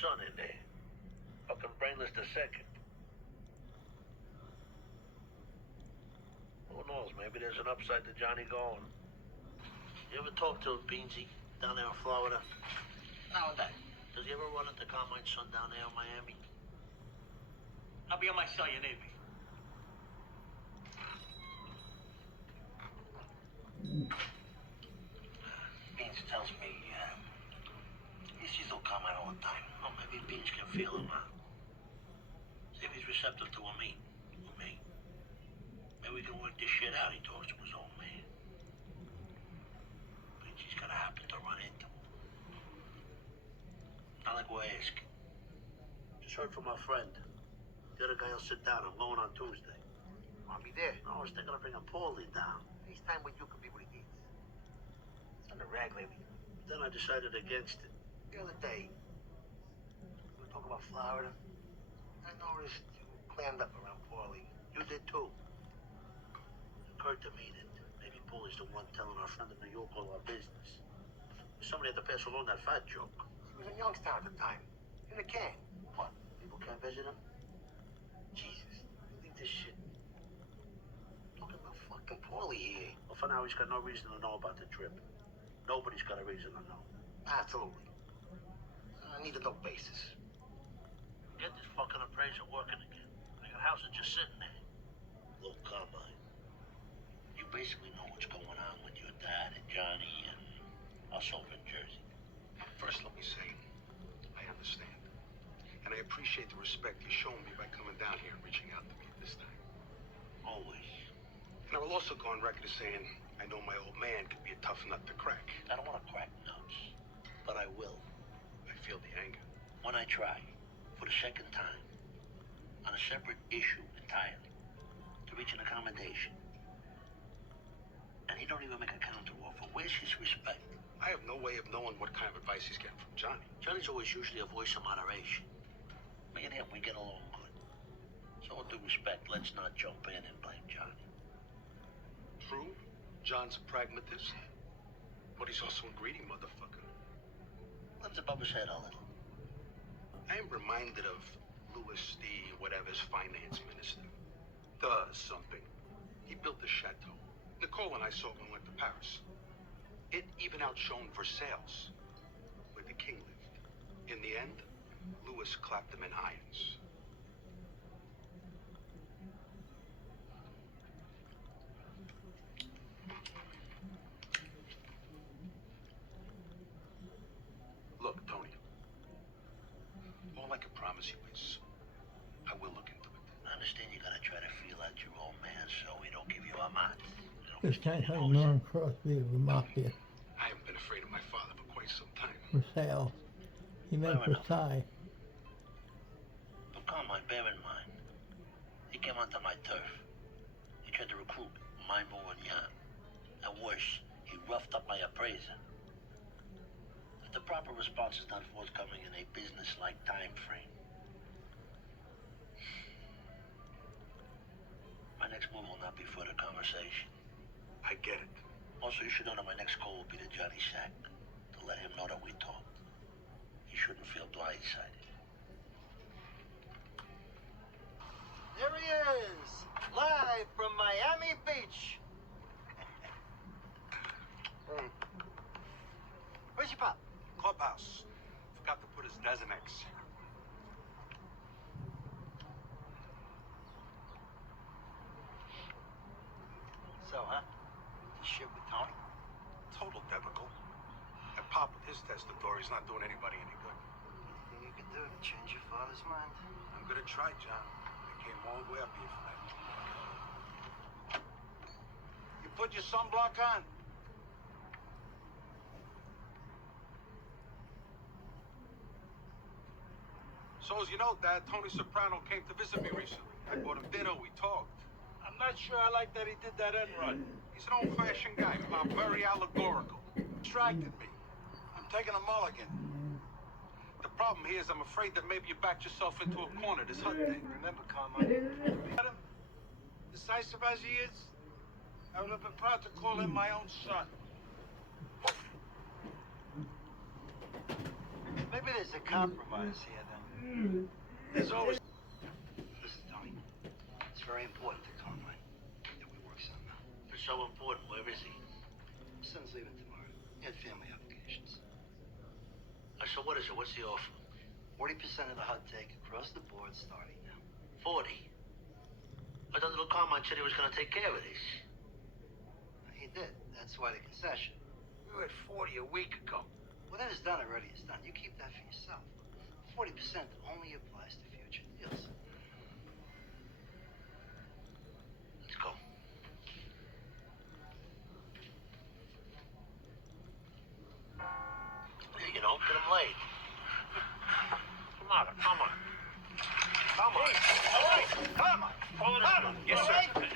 son in there. Fucking brainless the second. Who knows, maybe there's an upside to Johnny going. You ever talk to Beansy down there in Florida? Now and then. Does he ever run into Carmine's son down there in Miami? I'll be on my cell, you need me. Beans tells me he sees old Carmine all the time. Oh, maybe Beans can feel him out. See if he's receptive to a meet with me. Maybe we can work this shit out. He talks to his old man. Beansy's gonna happen to run into him. Not like we're asking. Just heard from my friend. The other guy will sit down. I'm going on Tuesday. I'll be there. I was thinking of bringing Paulie down. FaceTime with you could be what he needs. It's on the rag lately. Then I decided against it. The other day, we were talking about Florida. I noticed you clammed up around Paulie. You did too. It occurred to me that maybe Paulie's the one telling our friend in New York all our business. Somebody had to pass along that fat joke. He was in Youngstown at the time. In the can. What? People can't visit him? Jesus, you think this shit? Talking about fucking Paulie here. Well, for now, he's got no reason to know about the trip. Nobody's got a reason to know. Absolutely. I need a no basis. Get this fucking appraiser working again. I got houses just sitting there. Look, Carmine, you basically know what's going on with your dad and Johnny and us over in Jersey. First, let me say, I understand. And I appreciate the respect you're showing me by coming down here and reaching out to me at this time. Always. And I will also go on record as saying I know my old man could be a tough nut to crack. I don't want to crack nuts, but I will. I feel the anger. When I try, for the second time, on a separate issue entirely, to reach an accommodation, and he don't even make a counteroffer, where's his respect? I have no way of knowing what kind of advice he's getting from Johnny. Johnny's always usually a voice of moderation. Me and him, we get along good. So with due respect, let's not jump in and blame Johnny. True, John's a pragmatist, but he's also a greedy motherfucker. Lives above his head a little. I am reminded of Louis the whatever's finance minister. Does something. He built a chateau. Nicole and I saw it when we went to Paris. It even outshone Versailles, where the king lived. In the end, Louis clapped him in irons. Look, Tony. All I can promise you is I will look into it. I understand you gotta try to feel out your old man so he don't give you a mat. This guy's like Norm Crosby of the Mafia. I haven't been afraid of my father for quite some time. Versailles. He meant Fair enough. Versailles. But Carmine, bear in mind, he came onto my turf. He tried to recruit my boy and Jan. And worse, he roughed up my appraiser. If the proper response is not forthcoming in a business-like time frame, my next move will not be further conversation. I get it. Also, you should know that my next call will be to Johnny Sack to let him know that we talked. He shouldn't feel blindsided. There he is, live from Miami Beach. Hey, where's your pop? Clubhouse. Forgot to put his Designex. So, huh? You shit with Tony? Total debacle. And Pop with his testator, he's not doing anybody any good. Anything you can do to change your father's mind? I'm gonna try, John. I came all the way up here for that. You put your sunblock on? So as you know, Dad, Tony Soprano came to visit me recently. I bought him dinner, we talked. I'm not sure I like that he did that end run. He's an old-fashioned guy, Pop, very allegorical. Distracted me. I'm taking a mulligan. The problem here is I'm afraid that maybe you backed yourself into a corner this hunting. Remember, Carmine, Adam, decisive as he is, I would have been proud to call him my own son. Maybe there's a compromise here then. There's always... Listen, Tony. It's very important to Carmine that we work something out. It's so important. Where is he? His son's leaving tomorrow. He had family obligations. So what is it? What's the offer? 40% of the HUD take across the board starting now. 40. I thought little Carmine said he was going to take care of this. He did. That's why the concession. We were at 40 a week ago. Whatever's done already is done. You keep that for yourself. 40% only applies to future deals. Let's go. You know, get him laid. Come on, come on. Come on. All right, come on. Fall in. Come on. Yes, All sir. right?